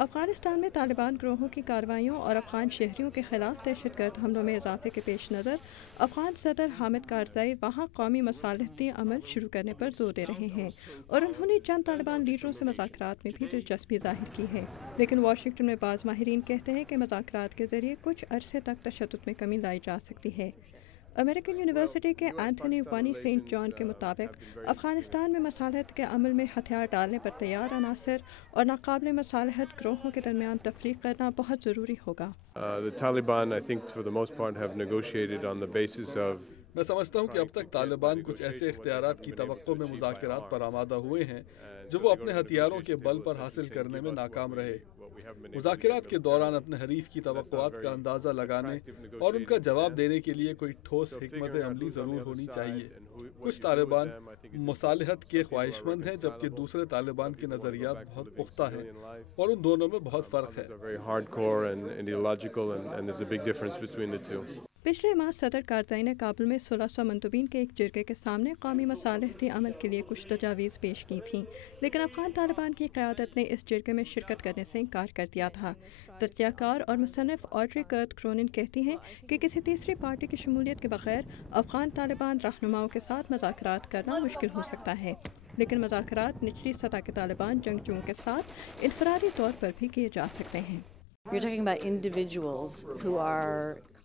افغانستان میں طالبان گروہوں کی کارروائیوں اور افغان شہریوں کے خلاف دہشت گرد حملوں میں اضافے کے پیش نظر افغان صدر حامد کارزائی وہاں قومی مصالحتی عمل شروع کرنے پر زور دے رہے ہیں اور انہوں نے چند طالبان لیڈروں سے مذاکرات میں بھی دلچسپی ظاہر کی ہے، لیکن واشنگٹن میں بعض ماہرین کہتے ہیں کہ مذاکرات کے ذریعے کچھ عرصے تک تشدد میں کمی لائی جا سکتی ہے۔ امریکن یونیورسٹی کے اینتھونی وانی سینٹ جان کے مطابق افغانستان میں مصالحت کے عمل میں ہتھیار ڈالنے پر تیار عناصر اور ناقابل مصالحت گروہوں کے درمیان تفریق کرنا بہت ضروری ہوگا۔ میں سمجھتا ہوں کہ اب تک طالبان کچھ ایسے اختیارات کی توقع میں مذاکرات پر آمادہ ہوئے ہیں جو وہ اپنے ہتھیاروں کے بل پر حاصل کرنے میں ناکام رہے۔ مذاکرات کے دوران اپنے حریف کی توقعات کا اندازہ لگانے اور ان کا جواب دینے کے لیے کوئی ٹھوس حکمت عملی ضرور ہونی چاہیے۔ کچھ طالبان مصالحت کے خواہش مند ہیں جبکہ دوسرے طالبان کے نظریات بہت پختہ ہیں اور ان دونوں میں بہت فرق ہے۔ پچھلے ماہ صدر کارزائی نے کابل میں 1600 مندوبین کے ایک جرگے کے سامنے قومی مصالحتی عمل کے لیے کچھ تجاویز پیش کی تھیں، لیکن افغان طالبان کی قیادت نے اس جرگے میں شرکت کرنے سے انکار کر دیا تھا۔ تجزیہ کار اور مصنف آڈری کرت کرونن کہتی ہیں کہ کسی تیسری پارٹی کی شمولیت کے بغیر افغان طالبان رہنماؤں کے ساتھ مذاکرات کرنا مشکل ہو سکتا ہے، لیکن مذاکرات نچلی سطح کے طالبان جنگجوؤں کے ساتھ انفرادی طور پر بھی کیے جا سکتے ہیں۔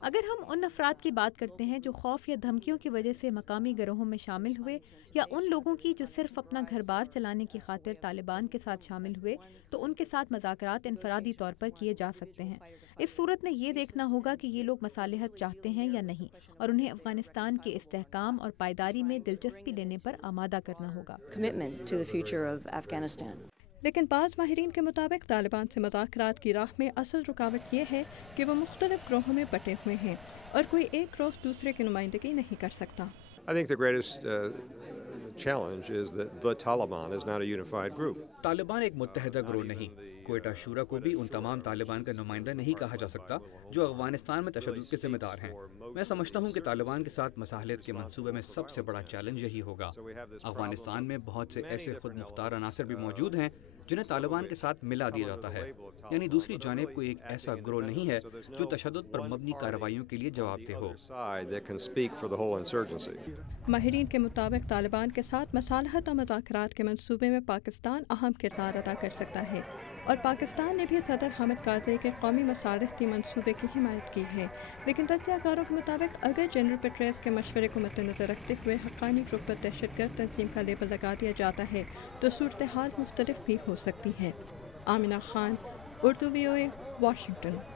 اگر ہم ان افراد کی بات کرتے ہیں جو خوف یا دھمکیوں کی وجہ سے مقامی گروہوں میں شامل ہوئے، یا ان لوگوں کی جو صرف اپنا گھر بار چلانے کی خاطر طالبان کے ساتھ شامل ہوئے، تو ان کے ساتھ مذاکرات انفرادی طور پر کیے جا سکتے ہیں۔ اس صورت میں یہ دیکھنا ہوگا کہ یہ لوگ مصالحت چاہتے ہیں یا نہیں، اور انہیں افغانستان کے استحکام اور پائیداری میں دلچسپی لینے پر آمادہ کرنا ہوگا۔ لیکن بعض ماہرین کے مطابق طالبان سے مذاکرات کی راہ میں اصل رکاوٹ یہ ہے کہ وہ مختلف گروہوں میں بٹے ہوئے ہیں اور کوئی ایک گروہ دوسرے کی نمائندگی نہیں کر سکتا۔ طالبان ایک متحدہ گروہ نہیں۔ کوئٹہ شورا کو بھی ان تمام طالبان کا نمائندہ نہیں کہا جا سکتا جو افغانستان میں تشدد کے ذمہ دار ہیں۔ میں سمجھتا ہوں کہ طالبان کے ساتھ مصالحت کے منصوبے میں سب سے بڑا چیلنج یہی ہوگا۔ افغانستان میں بہت سے ایسے خود مختار عناصر بھی موجود ہیں جنہیں طالبان کے ساتھ ملا دیا جاتا ہے، یعنی دوسری جانب کوئی ایک ایسا گروہ نہیں ہے جو تشدد پر مبنی کارروائیوں کے لیے جواب دہ ہو۔ ماہرین کے مطابق طالبان کے ساتھ مصالحت اور مذاکرات کے منصوبے میں پاکستان اہم کردار ادا کر سکتا ہے، اور پاکستان نے بھی صدر حامد کارزائی کے قومی مصالحتی منصوبے کی حمایت کی ہے، لیکن تجزیہ کاروں کے مطابق اگر جنرل پیٹریس کے مشورے کو مد نظر رکھتے ہوئے حقانی گروپ پر دہشت گرد تنظیم کا لیبل لگا دیا جاتا ہے تو صورتحال مختلف بھی ہو سکتی ہے۔ Amna Khan, Urdu VOA، Washington.